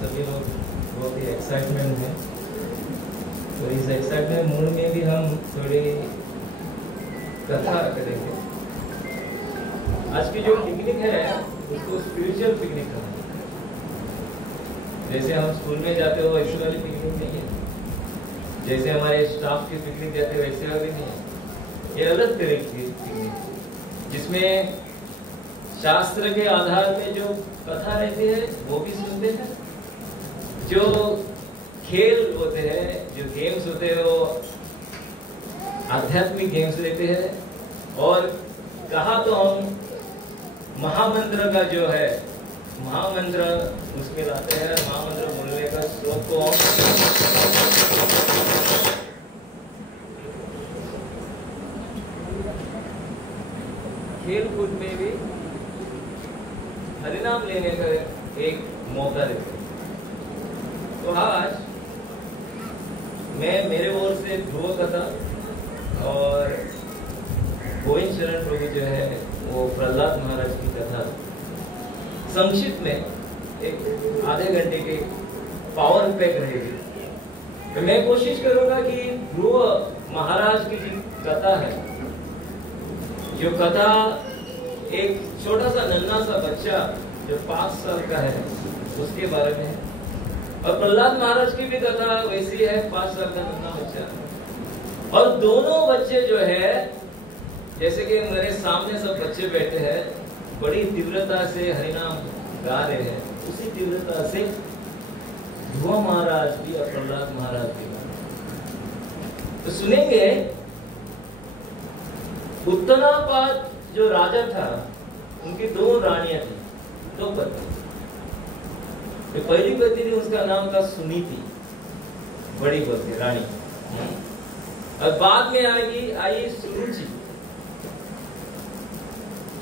सभी लोग बहुत ही एक्साइटमेंट है, तो इस एक्साइटमेंट मूड में भी हम थोड़ी कथा करेंगे। आज की जो पिकनिक है उसको स्पिरिचुअल पिकनिक कहते हैं। जैसे हम स्कूल में जाते हो वैसे वाली पिकनिक नहीं है, जैसे हमारे स्टाफ की पिकनिक जाते हो वैसे वाली नहीं है। ये अलग तरह की पिकनिक जिसमें शास्त्र के आधार पे जो कथा रहती है वो भी सुनते हैं, जो खेल होते हैं, जो गेम्स होते हैं वो आध्यात्मिक गेम्स रहते हैं, और कहा तो हम महामंत्र का जो है महामंत्र उसमें लाते हैं। महामंत्र बोलने का श्लोक को खेल कूद में भी हरिनाम लेने का एक मौका देते हैं। तो आज मैं मेरे ओर से ध्रुव कथा और गोविंद शरण प्रभु जो है वो प्रहलाद महाराज की कथा संक्षिप्त में एक आधे घंटे के पावर पैक रहेगी। तो मैं कोशिश करूंगा कि ध्रुव महाराज की जो कथा है, जो कथा एक छोटा सा नन्हा सा बच्चा जो 5 साल का है उसके बारे में है, और प्रहलाद महाराज की भी कथा वैसी है, 5 साल का नन्हा बच्चा। और दोनों बच्चे जो है, जैसे कि मेरे सामने सब बच्चे बैठे हैं, बड़ी तीव्रता से हरिनाम गा रहे हैं, उसी तीव्रता से ध्रुव महाराज भी और प्रहलाद महाराज भी। तो सुनेंगे उत्तरापाद जो राजा था उनकी 2 रानियां थी, 2 पत्नी। तो पहली पत्नी थी, उसका नाम था सुनीति, बड़ी पत्नी रानी, और बाद में आई सुरुचि।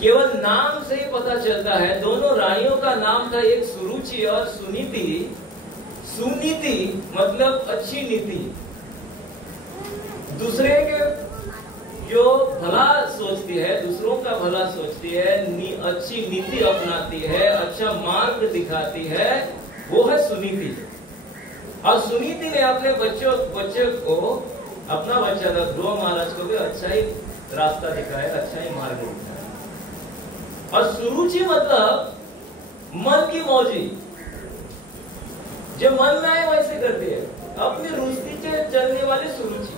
केवल नाम से ही पता चलता है दोनों रानियों का नाम था, एक सुरुचि और सुनीति। सुनीति मतलब अच्छी नीति, दूसरे के जो भला सोचती है, दूसरों का भला सोचती है, अच्छी नीति अपनाती है, अच्छा मार्ग दिखाती है, वो है सुनीति। और सुनीति ने अपने बच्चे को, अपना बच्चा था ध्रुव महाराज को भी अच्छा ही रास्ता दिखाया, अच्छा ही मार्ग दिखाया। और सुरुचि मतलब मन की मौजी, जो मन में आए वैसे करती है, अपनी रुचि से चलने वाली सुरुचि।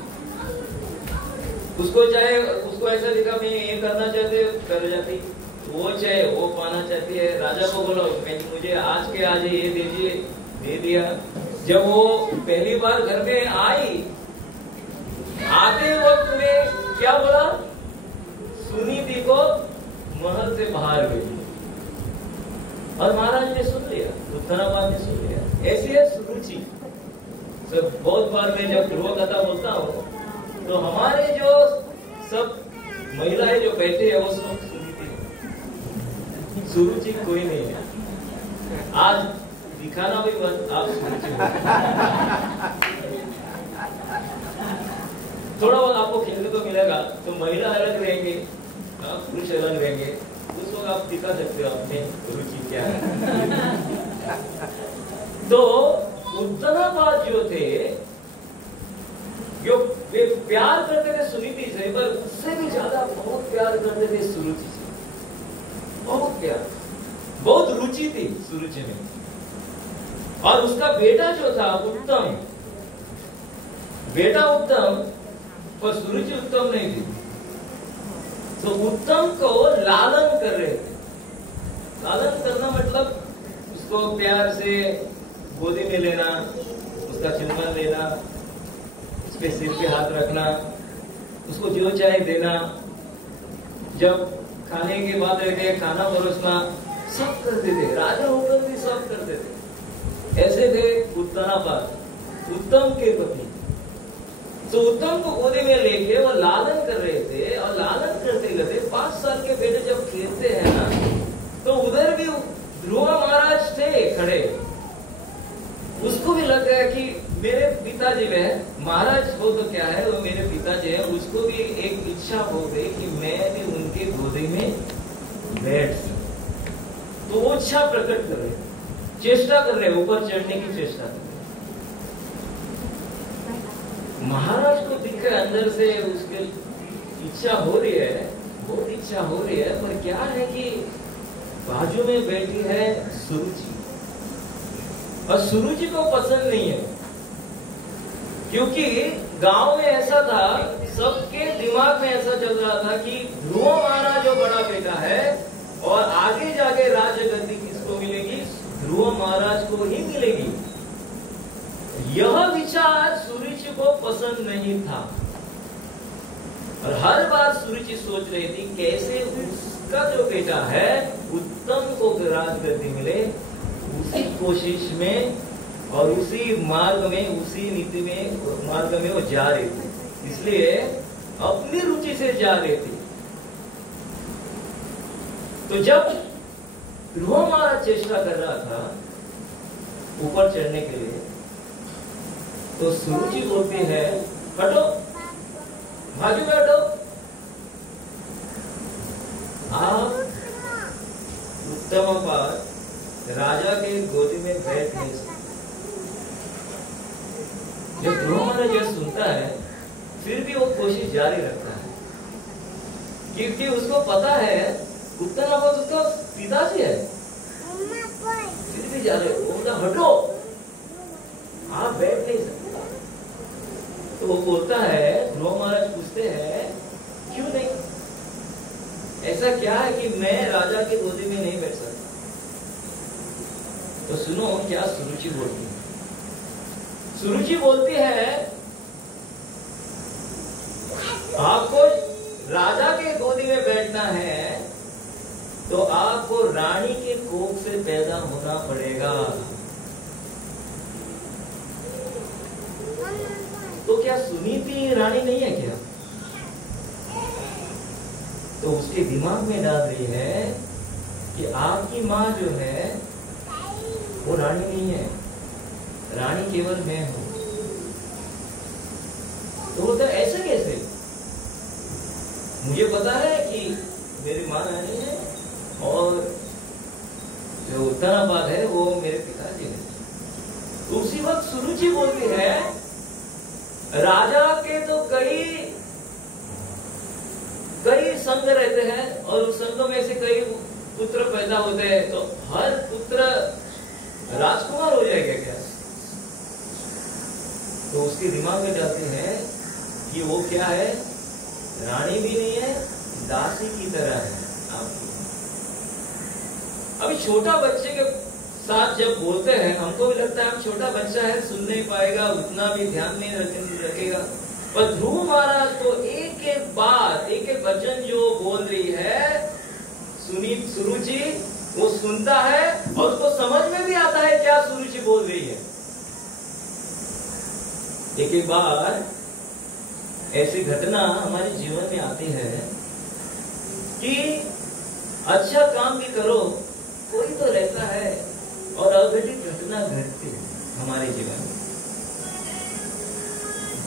उसको ऐसा दिखा मैं ये करना चाहती कर जाती, वो चाहे वो पाना चाहती है। राजा को बोलो मुझे आज के आज ये दीजिए, दे दिया। जब वो पहली बार घर में आई, आते वक्त में क्या बोला, सुनीति को महल से बाहर भेजी, और महाराज ने सुन लिया, उत्तरापाद ने सुन लिया। ऐसी है सुरुचि। तो बहुत बार मैं जब ध्रुव कथा बोलता हूँ तो हमारे जो सब महिलाएं जो बैठे हैं वो सब सुनीति, सुरुचि कोई नहीं है। आज दिखाना भी बस आप सुरुचि। थोड़ा बहुत आपको खेलने को मिलेगा, तो महिला अलग रहेंगे, पुरुष अलग रहेंगे, उस वक्त आप दिखा सकते हो अपने रुचि क्या है। तो उत्तरापाद जो थे, जो वे प्यार करते थे सुनीति से, पर उससे भी ज्यादा बहुत प्यार करते थे सुरुचि से, बहुत प्यार, बहुत रुचि थी सुरुचि में। और उसका बेटा जो था उत्तम, बेटा उत्तम, पर सुरुचि उत्तम नहीं थी। तो उत्तम को लालन कर रहे थे। लालन करना मतलब उसको प्यार से गोदी में लेना, उसका चुम्बन लेना, उसके सिर पे हाथ रखना, उसको जो चाहे देना, जब खाने की बात रहती है खाना परोसना, सब करते थे। राजा होकर भी सब करते थे। ऐसे थे उत्तनापाद, उत्तम के पति। तो उत्तम को गोदी में लेके वो लालन कर रहे थे, और लालन करते करते 5 साल के बेटे जब खेलते हैं ना, तो उधर भी ध्रुव महाराज थे खड़े। उसको भी लग गया कि मेरे पिताजी में महाराज हो तो क्या है, वो मेरे पिताजी है। उसको भी एक इच्छा हो गई कि मैं भी उनके गोदी में बैठ सकूं। तो वो इच्छा प्रकट कर रहे, चेष्टा कर रहे, ऊपर चढ़ने की चेष्टा कर रहे। महाराज को दिख रहा अंदर से उसके इच्छा हो रही है, बहुत इच्छा हो रही है, पर क्या है कि बाजू में बैठी है सुरुचि, और सुरुचि को पसंद नहीं है। क्योंकि गांव में ऐसा था, सबके दिमाग में ऐसा चल रहा था कि ध्रुव महाराज जो बड़ा बेटा है, और आगे जाके राज्य गद्दी किसको मिलेगी, ध्रुव महाराज को ही मिलेगी। यह विचार सुरुचि को पसंद नहीं था, और हर बार सुरुचि सोच रही थी कैसे उसका जो बेटा है उत्तम को राजगद्दी मिले। उसी कोशिश में और उसी मार्ग में, उसी नीति में, मार्ग में वो जा रही थी, इसलिए अपनी रुचि से जा रही थी। तो जब ध्रुव महाराज चेष्टा कर रहा था ऊपर चढ़ने के लिए, तो सुरुचि बोलती है हटो, बाजू में हटो, आप उत्तमपाद राजा के गोदी में बैठ नहीं सकते। जब ध्रुव महाराज यह सुनता है, फिर भी वो कोशिश जारी रखता है, क्योंकि उसको पता है उत्तमपाद उसका पिताजी है। फिर भी जा रहे, वो बोलता हटो, आप बैठ नहीं सकते। तो वो बोलता है, ध्रुव महाराज पूछते हैं क्यों नहीं, ऐसा क्या है कि मैं राजा की गोदी में नहीं बैठ सकता। तो सुनो क्या सुरुचि बोलती है। सुरुचि बोलती है, आपको राजा के गोदी में बैठना है तो आपको रानी के कोख से पैदा होना पड़ेगा। तो क्या सुनीति रानी नहीं है क्या? तो उसके दिमाग में डाल रही है कि आपकी माँ जो है वो रानी नहीं है, रानी केवल मैं हूं। तो बोलता ऐसा कैसे? मुझे पता है कि मेरी माँ रानी है और जो उत्तराबाद है वो मेरे पिताजी है। तो उसी वक्त सुरुचि बोलती है, राजा के तो कई संघ रहते हैं और उस संघ में से कई पुत्र पैदा होते हैं, तो हर पुत्र राजकुमार हो जाएगा क्या? तो उसके दिमाग में डालते हैं कि वो क्या है, रानी भी नहीं है, दासी की तरह है आपकी। अभी छोटा बच्चे के साथ जब बोलते हैं, हमको भी लगता है हम छोटा बच्चा है, सुन नहीं पाएगा, उतना भी ध्यान नहीं रखेगा। पर ध्रुव महाराज को एक एक बात, एक एक वचन जो बोल रही है सुरुचि, वो सुनता है और उसको समझ में भी आता है क्या सुरुचि बोल रही है। एक एक बार ऐसी घटना हमारे जीवन में आती है कि अच्छा काम भी करो, कोई तो रहता है और अघटित घटना घटती है हमारे जीवन में।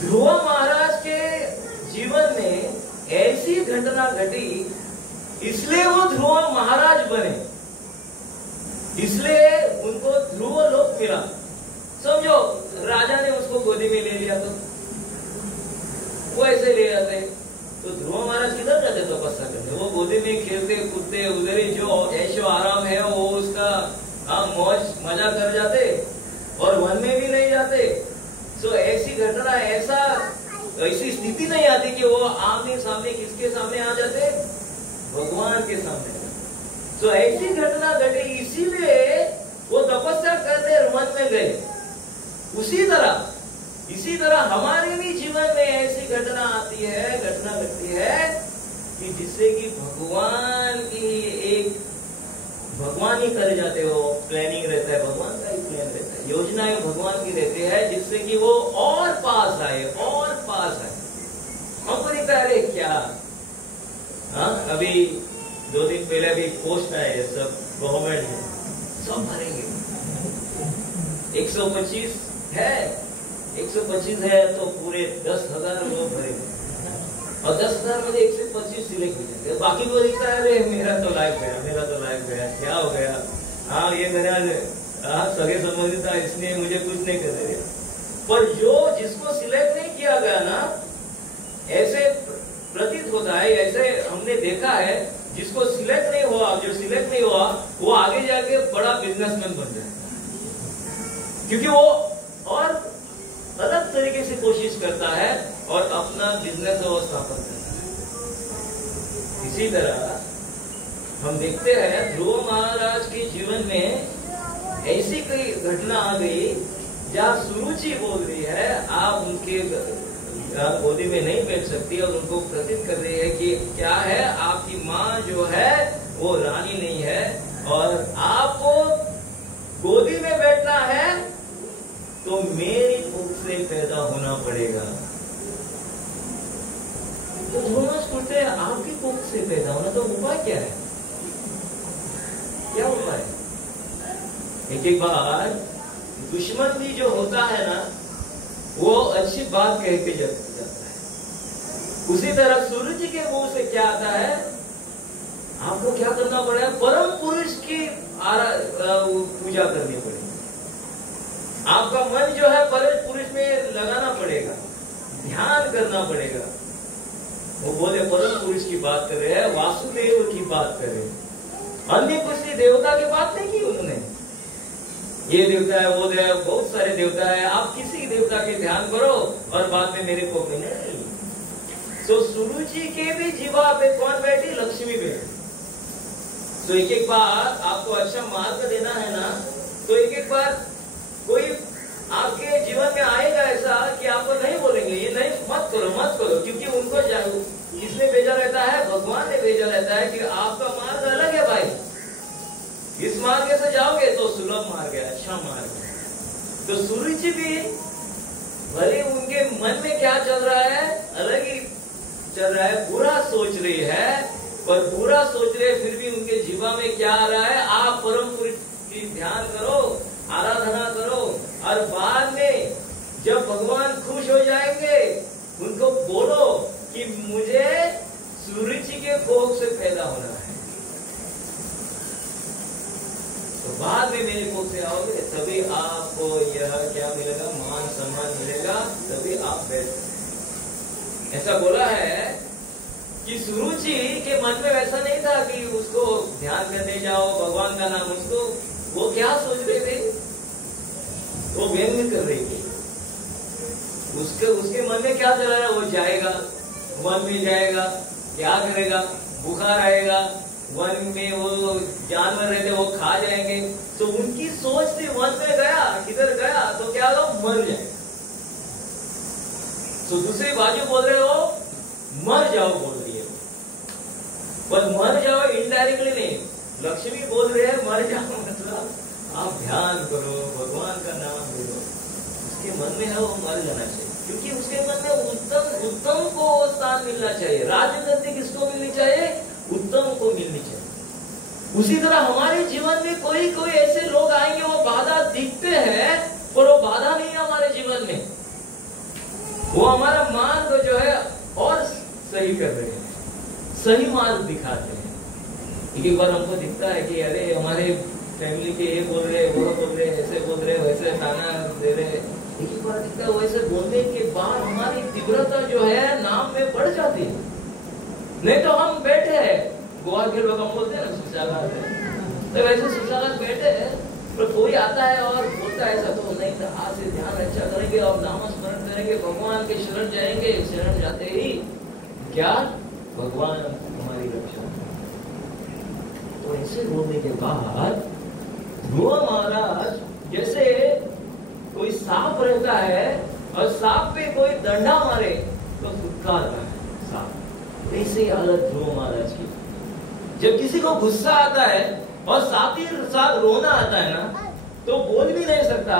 ध्रुव महाराज के जीवन में ऐसी घटना घटी, इसलिए वो ध्रुव महाराज बने, इसलिए उनको ध्रुव लोक मिला। समझो राजा ने उसको गोदी में ले लिया तो वो ऐसे ले जाते, तो ध्रुव महाराज किधर जाते तपस्या करने? वो गोदी में खेलते कूदते, उधर ही जो ऐशो आराम है वो उसका मौज मजा कर जाते, और वन में भी नहीं जाते। तो ऐसी घटना, ऐसी स्थिति नहीं आती कि वो आमने सामने किसके सामने आ जाते? भगवान के सामने। तो ऐसी घटना घटी, इसीलिए वो तपस्या करने वन में गए। इसी तरह हमारे भी जीवन में ऐसी घटना आती है, घटना घटती है कि जिससे कि भगवान ही कर जाते हो, प्लानिंग रहता है, भगवान का ही प्लान रहता है, योजनाएं भगवान की रहती है, जिससे कि वो और पास आए। हमको दिखता है अरे क्या, अभी 2 दिन पहले भी पोस्ट आए, सब गवर्नमेंट है, सब भरेंगे। 125 है तो पूरे 10,000 लोग भरेंगे, और 10,000 में 125 सिलेक्ट हो जाएंगे। बाकी को दिखता है अरे मेरा तो लाइफ गया, क्या हो गया, हाँ ये मेरा सगे संबंधी था इसलिए मुझे कुछ नहीं कर रहे। पर जिसको सिलेक्ट नहीं किया गया ना, ऐसे प्रतीत होता है, ऐसे हमने देखा है, जिसको सिलेक्ट नहीं हुआ वो आगे जाके बड़ा बिजनेसमैन बन जाए, क्योंकि वो और अलग तरीके से कोशिश करता है और अपना बिजनेस स्थापन करता है। इसी तरह हम देखते हैं ध्रुव महाराज के जीवन में ऐसी कोई घटना आ गई जहाँ सुरुचि बोल रही है आप उनके गोदी में नहीं बैठ सकती, और उनको प्रतीत कर रही है कि क्या है, आपकी माँ जो है वो रानी नहीं है और आपको गोदी में बैठना है तो मेरी कोख से पैदा होना पड़ेगा। तो थोमस पूछते हैं आपकी कोख से पैदा होना, तो उपाय क्या है? क्या उपाय? एक बार दुश्मन भी जो होता है ना, वो अच्छी बात कह के जाता है। उसी तरह सूरज के मुंह से क्या आता है, आपको क्या करना पड़ेगा, परम पुरुष की पूजा करनी पड़ेगी। आपका मन जो है परम पुरुष में लगाना पड़ेगा, ध्यान करना पड़ेगा। वो बोले परम पुरुष की बात कर रहे हैं, वासुदेव की बात कर रहे हैं, अन्य किसी देवता की बात नहीं की उन्होंने। ये देवता है, वो देवता, बहुत सारे देवता है, आप किसी देवता के ध्यान करो और बाद में मेरे को नहीं। तो सुरुचि के भी जीवा पे कौन बैठी, लक्ष्मी बैठी। तो एक बार आपको अच्छा मार्ग देना है ना, तो एक बार कोई आपके जीवन में आएगा ऐसा कि आपको नहीं बोलेंगे ये नहीं, मत करो, क्योंकि उनको किसने भेजा रहता है, भगवान ने भेजा रहता है कि आपका मार्ग अलग है भाई, इस मार्ग से जाओगे तो सुलभ मार्ग है, अच्छा मार्ग है। तो सुरुचि भी भले उनके मन में क्या चल रहा है, अलग ही चल रहा है, बुरा सोच रही है, पर बुरा सोच रहे फिर भी उनके जीवा में क्या आ रहा है, आप परम पुरुष की ध्यान करो, आराधना करो, और बाद में जब भगवान खुश हो जाएंगे उनको बोलो कि मुझे सुरुचि के कोख से पैदा होना है, तो बाद में मेरे कोख से आओगे तभी आपको यह क्या मिलेगा, मान सम्मान मिलेगा, तभी आप बैठ सकते। ऐसा बोला है कि सुरुचि के मन में वैसा नहीं था कि उसको ध्यान करने जाओ भगवान का नाम, उसको वो क्या सोच रहे थे, वो व्यंग कर रही थी, उसके मन में क्या चल रहा है, वो जाएगा वन में, जाएगा क्या करेगा, बुखार आएगा, वन में वो जानवर रहते वो खा जाएंगे। तो उनकी सोच थी वन में गया, किधर गया तो क्या होगा, मर जाए। तो दूसरी बाजू बोल रहे हो मर जाओ बोल रही है, पर मर जाओ इनडायरेक्टली नहीं, लक्ष्मी बोल रहे हैं मर जाओ, मतलब आप ध्यान करो, भगवान का नाम लो, उसके मन में है वो मर जाना चाहिए, क्योंकि उसके मन में उत्तम को स्थान मिलना चाहिए, राजगद्दी किसको मिलनी चाहिए, उत्तम को मिलनी चाहिए। उसी तरह हमारे जीवन में कोई ऐसे लोग आएंगे, वो बाधा दिखते हैं पर वो बाधा नहीं है हमारे जीवन में, वो हमारा मार्ग जो है और सही कर रहे हैं, सही मार्ग दिखाते हैं। एक बार हमको दिखता है कि अरे हमारे फैमिली के ये बोल रहे, वो बोल रहे, ऐसे बोल रहे, वैसे ताना दे रहे, एक बार दिखता है वैसे बोलने के बाद हमारी तीव्रता जो है नाम में बढ़ जाती है। नहीं तो हम बैठे हैं, गोवा के लोग हम बोलते हैं ना सुशागात है, तो वैसे सुशागात बैठे हैं, पर कोई आता है और बोलता है ऐसा, तो नहीं तो आज से ध्यान अच्छा करेंगे और नाम स्मरण करेंगे, भगवान के शरण जाएंगे, शरण जाते ही क्या भगवान हमारी रक्षा। तो ऐसे बोलने के बाद ध्रुव महाराज जैसे कोई सांप रहता है और सांप पे कोई डंडा मारे तो फुटकारता है सांप, ऐसी हालत ध्रुव महाराज की। जब किसी को गुस्सा आता है और साथ ही साथ रोना आता है ना, तो बोल भी नहीं सकता,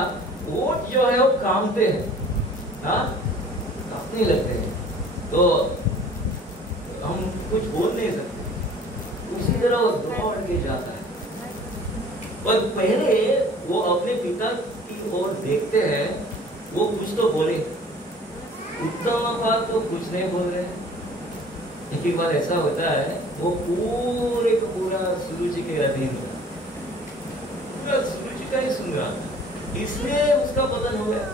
ओठ जो है वो कांपते हैं, कांपने लगते हैं, तो हम कुछ बोल नहीं सकते। उसी तरह वो दौड़ के जाता है, पर पहले वो अपने पिता की ओर देखते हैं, वो कुछ तो बोले। उत्तम बात तो कुछ नहीं बोल रहे। एक बार ऐसा होता है, वो पूरे का पूरा सुरुचि के अधीन हो, पूरा सुरुचि का ही सुन रहा, इसलिए उसका पतन हो गया।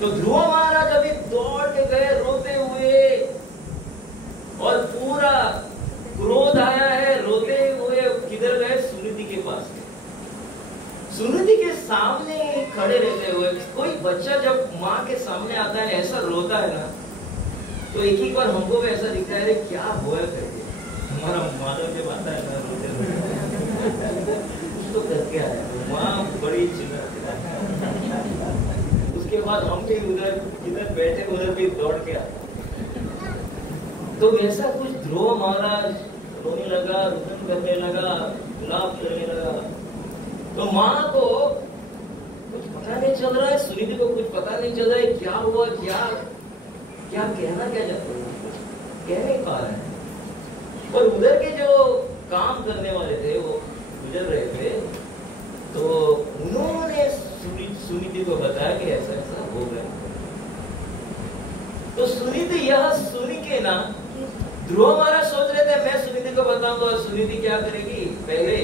तो ध्रुव महाराज अभी दौड़ के गए रोते हुए, और पूरा क्रोध आया है, रोते हुए किधर गए? सुनीति के पास गए। सुनीति के सामने खड़े रहते हुए, कोई बच्चा जब माँ के सामने आता है ऐसा रोता है ना, तो एक बार हमको भी ऐसा दिखता है क्या हुआ करके। हमारा माधव जब आता है ना रोते रोते, कुछ तो करके आया, माँ बड़ी चिल्लाती, उसके बाद हम भी उधर बैठे उधर भी दौड़ के आए। तो ऐसा कुछ ध्रुव महाराज रोने लगा, रुदन करने लगा, विलाप करने लगा। तो माँ को कुछ पता नहीं चल रहा है, सुनीति को कुछ पता नहीं चल रहा है क्या हुआ, क्या कहना क्या चाहते हैं, कुछ कह नहीं पा रहे हैं। और उधर के जो काम करने वाले थे वो गुजर रहे थे, तो उन्होंने सुनीति को बताया कि ऐसा ऐसा हो गया। तो सुनीति यह सुनी के ना, ध्रुव महाराज सोच रहे थे मैं सुनीति को बताऊंगा, और सुनीति क्या करेगी पहले,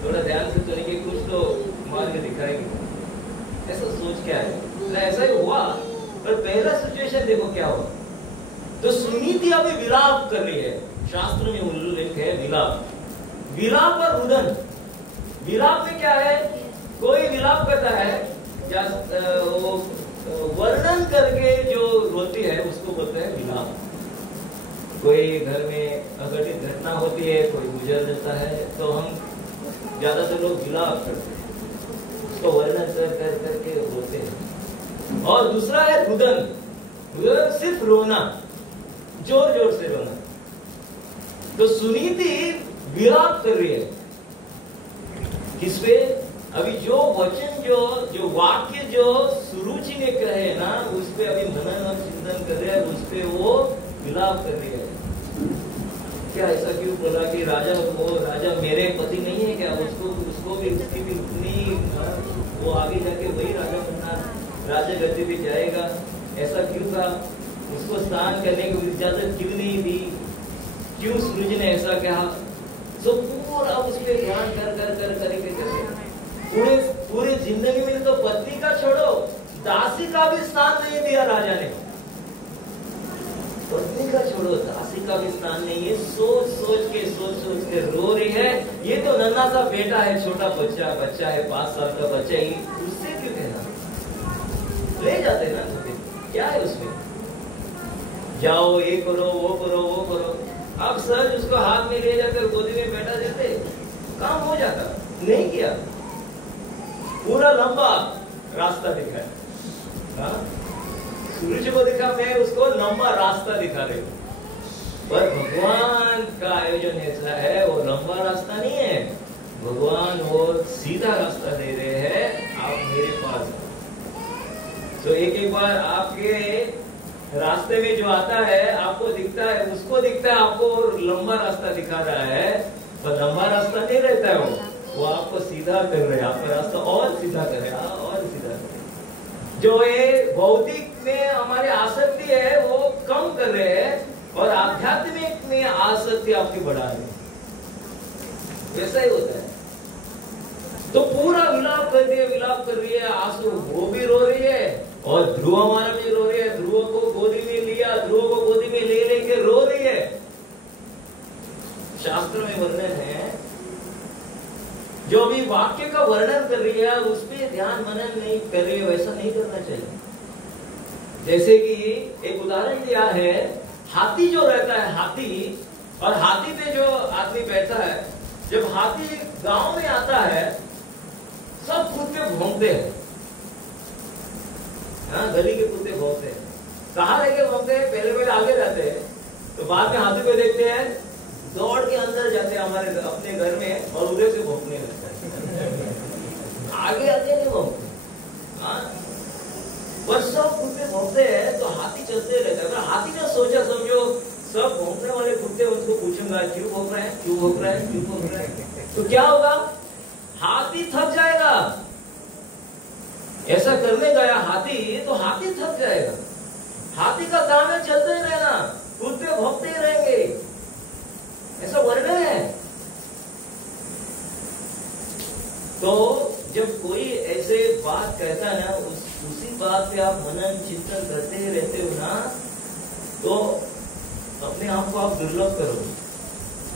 थोड़ा ध्यान से सुनेगी, कुछ तो मार्ग दिखाएगी, ऐसा सोच के आए। ऐसा ही हुआ, और पहला सिचुएशन देखो क्या हुआ। तो सुनीति अभी विलाप कर रही है, शास्त्र में उल्लेख है विलाप और रुदन। विलाप में क्या है, कोई विलाप करता है, वो वर्णन करके जो रोती है उसको बोलते हैं विलाप। कोई घर में अघटित घटना होती है, कोई गुजर जाता है, तो हम ज्यादातर लोग विलाप करते हैं, उसको वर्णन कर करके रोते हैं। और दूसरा है रुदन, सिर्फ रोना, जोर जोर से रोना। तो सुनीति विलाप कर रही है किस पे? अभी जो वचन जो वाक्य जो सुरुचि ने कहे ना, उस पे अभी मनन और चिंतन कर रहे हैं, उस पे वो विलाप कर रही है। क्या ऐसा क्यों बोला कि राजा मेरे पति नहीं है क्या? उसको भी उसकी भी उतनी, वो आगे जाके वही राजा बनना, राजा गद्दी पे जाएगा, ऐसा क्यों कहा? उसको स्नान करने की इजाजत क्यों नहीं दी? क्यों सूरज ने ऐसा कहा? तो पूरा उस पर ध्यान कर पूरे जिंदगी में तो पत्नी का छोड़ो, दासी का भी स्थान नहीं दिया राजा ने। पत्नी का छोड़ो, दासी का भी स्थान नहीं है। सोच के रो रही है। ये तो नन्हा सा बेटा है, छोटा बच्चा है, 5 साल का बच्चा ही, उससे क्यों कहना? ले जाते ना, क्या है उसमें? जाओ ये करो वो करो। आप सहज उसको हाथ में ले जाकर गोदी में बैठा देते, काम हो जाता। नहीं किया, पूरा लंबा रास्ता दिखाया। सूरज को दिखा, मैं उसको लंबा रास्ता दिखा रही हूँ। पर भगवान का आयोजन ऐसा है, वो लंबा रास्ता नहीं है, भगवान वो सीधा रास्ता दे रहे हैं, आप मेरे पास। तो एक बार आपके रास्ते में जो आता है, आपको दिखता है, उसको दिखता है आपको लंबा रास्ता दिखा रहा है, पर लंबा रास्ता नहीं रहता है वो आपको सीधा कर रहे हैं, आपका रास्ता और सीधा कर रहे हैं, और सीधा कर रहे हैं। जो ये भौतिक में हमारी आसक्ति है वो कम कर रहे हैं, और आध्यात्मिक में आसक्ति आपकी बढ़ा रहे हैं। वैसा ही होता है। तो पूरा विलाप कर रही है, आंसू वो भी रो रही है, और ध्रुव हमारा भी रो रही है। ध्रुव को गोदी में लिया, ध्रुव को गोदी में ले लेके रो रही है। शास्त्र में वर्णन है, जो भी वाक्य का वर्णन कर रही है उस पर ध्यान मनन नहीं कर रही है, वैसा नहीं करना चाहिए। जैसे कि एक उदाहरण दिया है, हाथी जो रहता है, हाथी, और हाथी पे जो आदमी बैठा है, जब हाथी गांव में आता है सब कुत्ते भौंकते हैं। हाँ, गली के कुत्ते भौंकते हैं। कहाँ लेके भौंकते हैं? पहले पहले आगे रहते हैं, तो बाद में हाथी को देखते हैं, दौड़ के अंदर जाते हैं हमारे अपने घर में और उधर से भौंकने लगता है। आगे आगे नहीं भौंकते। हाँ, पर सब कुत्ते भौंकते हैं तो हाथी चलते रहता है। हाथी ने सोचा, समझो सब भौंकने वाले कुत्ते उसको पूछूंगा क्यों भौंक रहे हैं, क्यों भौंक रहे हैं, क्यों भौंक रहे हैं, तो क्या होगा? हाथी थक जाएगा। ऐसा करने गया हाथी तो हाथी थक जाएगा। हाथी का काम है चलते ही रहना, कुत्ते भौंकते ही रहेंगे, ऐसा वर्णन है। तो जब कोई ऐसे बात कहता है ना, उसी बात पे आप मनन चिंतन करते ही रहते हो ना, तो अपने आप को आप दुर्लभ करो,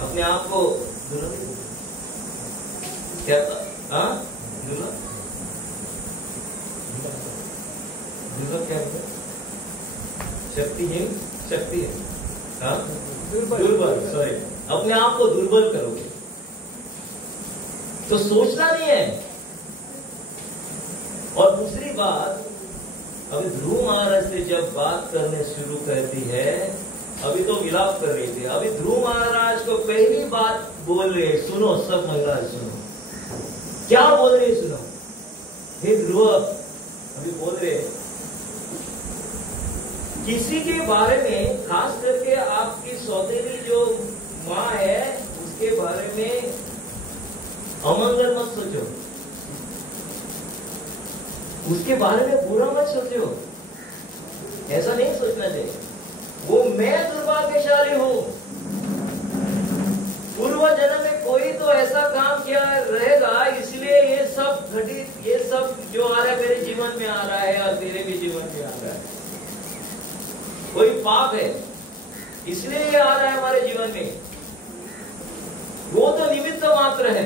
अपने आप को दुर्लभ क्या था? दुर्लभ दुर्लभ क्या होता है? शक्तिहीन, शक्ति है, हाँ दुर्बल, सॉरी, अपने आप को दुर्बल करोगे तो सोचना नहीं है। और दूसरी बात, अभी ध्रुव महाराज से जब बात करने शुरू करती है, अभी तो विलाप कर रही थी, अभी ध्रुव महाराज को पहली बात बोल रहे, सुनो सब महाराज सुनो, क्या बोल रहे सुनो। हे ध्रुव, अभी बोल रहे किसी के बारे में, खास करके आपकी सौतेली जो माँ है उसके बारे में अमंगल मत सोचो, उसके बारे में बुरा मत सोचो, ऐसा नहीं सोचना चाहिए। वो मैं दुर्भाग्यशाली हूं, पूर्व जन्म में कोई तो ऐसा काम किया रहेगा, इसलिए ये सब घटित, ये सब जो आ रहा है मेरे जीवन में आ रहा है और तेरे भी जीवन में आ रहा है। कोई पाप है इसलिए ये आ रहा है हमारे जीवन में, वो तो निमित्त मात्र है,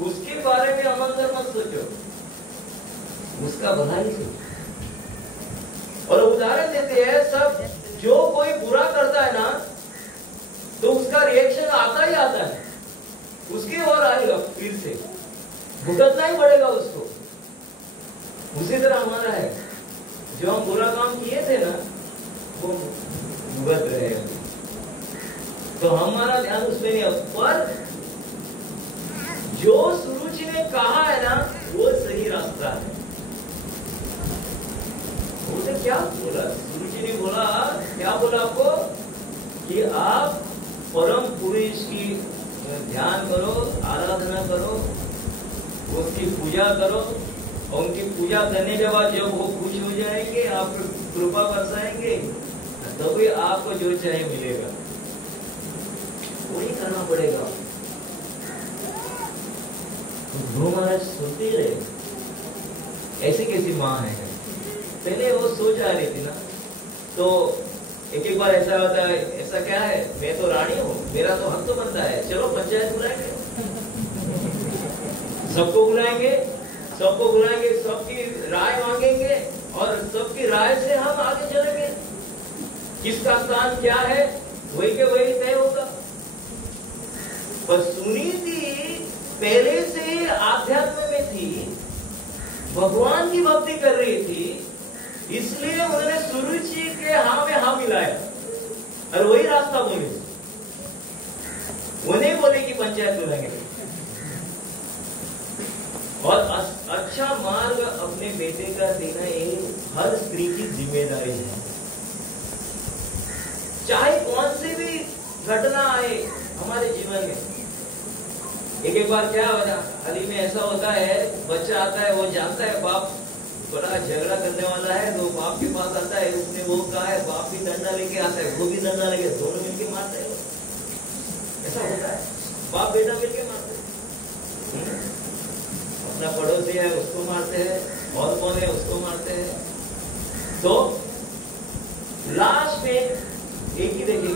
उसके बारे में अमंगल मत सोचो, उसका भलाई सोचो। और उदाहरण देते हैं, सब जो कोई बुरा करता है ना तो उसका रिएक्शन आता ही आता है, उसके और आएगा, फिर से भुगतना ही पड़ेगा उसको। उसी तरह हमारा है, जो हम बुरा काम किए थे ना वो भुगत रहे हैं, तो हमारा ध्यान उसमें नहीं है। पर जो सुरुचि ने कहा है ना वो सही रास्ता है। उसने क्या बोला? सुरुचि ने बोला, क्या बोला आपको? कि आप परम पुरुष की ध्यान करो, आराधना करो, उसकी पूजा करो, और उनकी पूजा करने के बाद जब वो खुश हो जाएंगे, आप कृपा बरसाएंगे, तभी आपको जो चाहिए मिलेगा, वही करना पड़ेगा। ध्रुव महाराज सुनते ही रहे, ऐसी कैसी माँ है। पहले वो सोच आ रही थी ना, तो एक बार ऐसा होता है, ऐसा क्या है, मैं तो रानी हूँ, मेरा तो हक तो बनता है, चलो पंचायत बुलाएंगे, सबको बुलाएंगे, सबको बुलाएंगे, सबकी राय मांगेंगे और सबकी राय से हम आगे चलेंगे। किसका स्थान क्या है वही के वही तय होगा। पर सुनीति पहले से आध्यात्म में थी, भगवान की भक्ति कर रही थी, इसलिए उन्होंने सुरुचि के हाँ में हाँ मिलाया और वही रास्ता बोले। वो नहीं बोले कि पंचायत बुलाएंगे। और अच्छा मार्ग अपने बेटे का देना ये हर स्त्री की जिम्मेदारी है, चाहे कौन सी भी घटना आए हमारे जीवन में। एक बार क्या वजह, हाल ही में ऐसा होता है, बच्चा आता है, वो जानता है बाप बड़ा झगड़ा करने वाला है, तो बाप के पास आता है, उसने वो कहा है, बाप भी डंडा लेके आता है, वो भी डंडा लेके, दोनों मिलके मारते हैं। ऐसा होता है, बाप बेटा मिलके मारते हैं। अपना पड़ोसी है उसको मारते हैं, और कौन है उसको मारते हैं। तो लास्ट में एक ही देखेंगे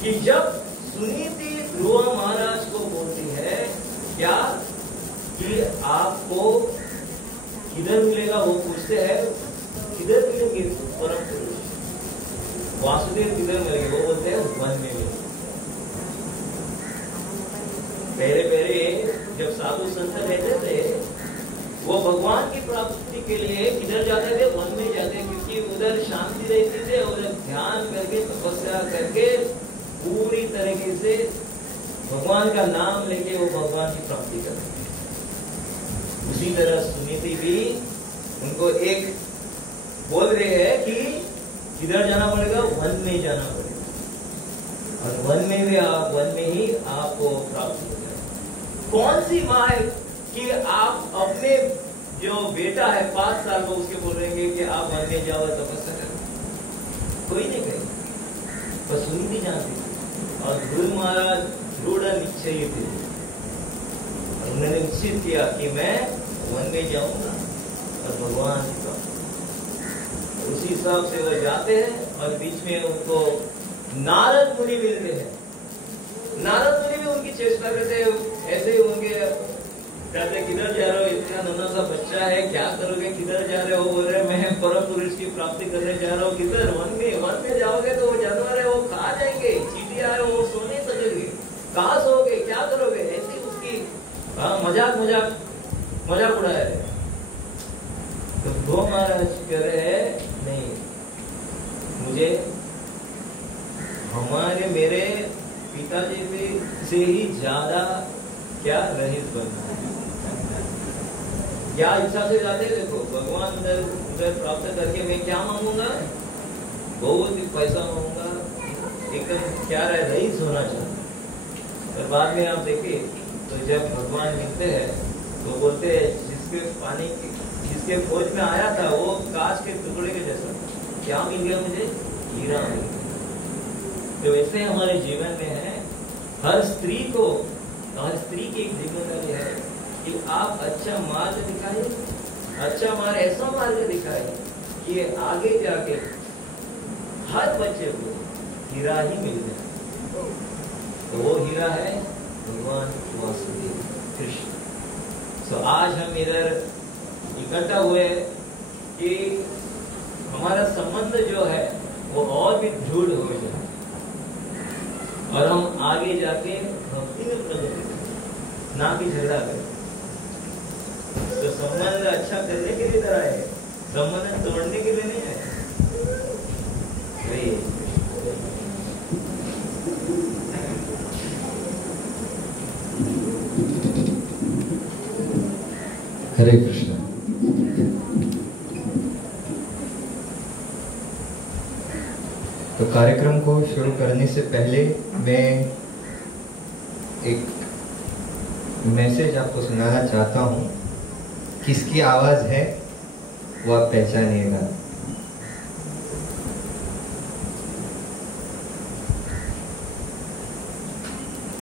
कि जब सुनीति ध्रुव महाराज को बोलती है क्या कि आपको किधर मिलेगा, वो पूछते हैं किधर मिलेंगे परम पुरुष वासुदेव, किधर मिलेंगे, वो बोलते हैं वन में मिलेंगे। पहले पहले जब साधु संत रहते थे, वो भगवान की प्राप्ति के लिए किधर जाते थे? वन में जाते, क्योंकि उधर शांति रहती थी, उधर ध्यान करके तपस्या करके पूरी तरीके से भगवान का नाम लेके वो भगवान की प्राप्ति करते। उसी तरह सुनीति भी उनको एक बोल रहे हैं कि किधर जाना पड़ेगा? वन में जाना पड़ेगा, और वन में भी वन में ही आपको प्राप्त हो जाए। कौन सी माँ है कि आप अपने जो बेटा है 5 साल को उसके बोल रहे कि आप वन में जाओ तपस्या करो? कोई नहीं कहे, पर सुनीति जानती थी। और गुरु महाराज दृढ़ निश्चयी थे, उन्होंने निश्चित किया कि मैं वन में जाऊंगा और भगवान का। उसी हिसाब से वो जाते हैं, और बीच में उनको नारद मुनि मिलते हैं। नारद मुनि भी उनकी चेष्टा करते हैं, ऐसे उनके कहते किधर जा रहे हो? इतना नन्हा सा बच्चा है, क्या करोगे? किधर जा रहे हो? बोल रहे मैं परम पुरुष की प्राप्ति करने जा रहा हूँ। किधर? वन में। वन में जाओगे तो वो जानवर है, वो कहाँ जाएंगे? चींटियां है, वो सो नहीं सकेंगे। कहाँ सोओगे? क्या करोगे? ऐसी उसकी मजाक उड़ाया है। तो गो महाराज कह रहे हैं नहीं, मुझे मेरे पिताजी से ही ज्यादा क्या रईस बनना है। क्या इच्छा से जाते? देखो भगवान उधर प्राप्त करके मैं क्या मांगूंगा? बहुत पैसा मांगूंगा, एकदम क्या रईस होना चाहिए। और बाद में आप देखिए तो जब भगवान मिलते हैं तो बोलते हैं जिसके खोज में आया था वो कांच के टुकड़े के जैसा, क्या मिल गया मुझे? हीरा मिल गया। तो वैसे हमारे जीवन में है, हर स्त्री की एक जिम्मेदारी है कि आप अच्छा मार्ग दिखाइए, अच्छा मार्ग, ऐसा मार्ग दिखाए कि आगे जाके हर बच्चे को हीरा ही मिल जाए। तो वो हीरा है भगवान वासुदेव कृष्ण। तो आज हम इधर इकट्ठा हुए कि हमारा संबंध जो है वो और भी दृढ़ हो जाए, और हम आगे जाके भक्ति में प्रगति करें, ना कि झगड़ा करें। तो संबंध अच्छा करने के लिए तरह है, संबंध तोड़ने के लिए नहीं है। वही हरे कृष्ण। तो कार्यक्रम को शुरू करने से पहले मैं एक मैसेज आपको सुनाना चाहता हूँ। किसकी आवाज़ है वो आप पहचानिएगा।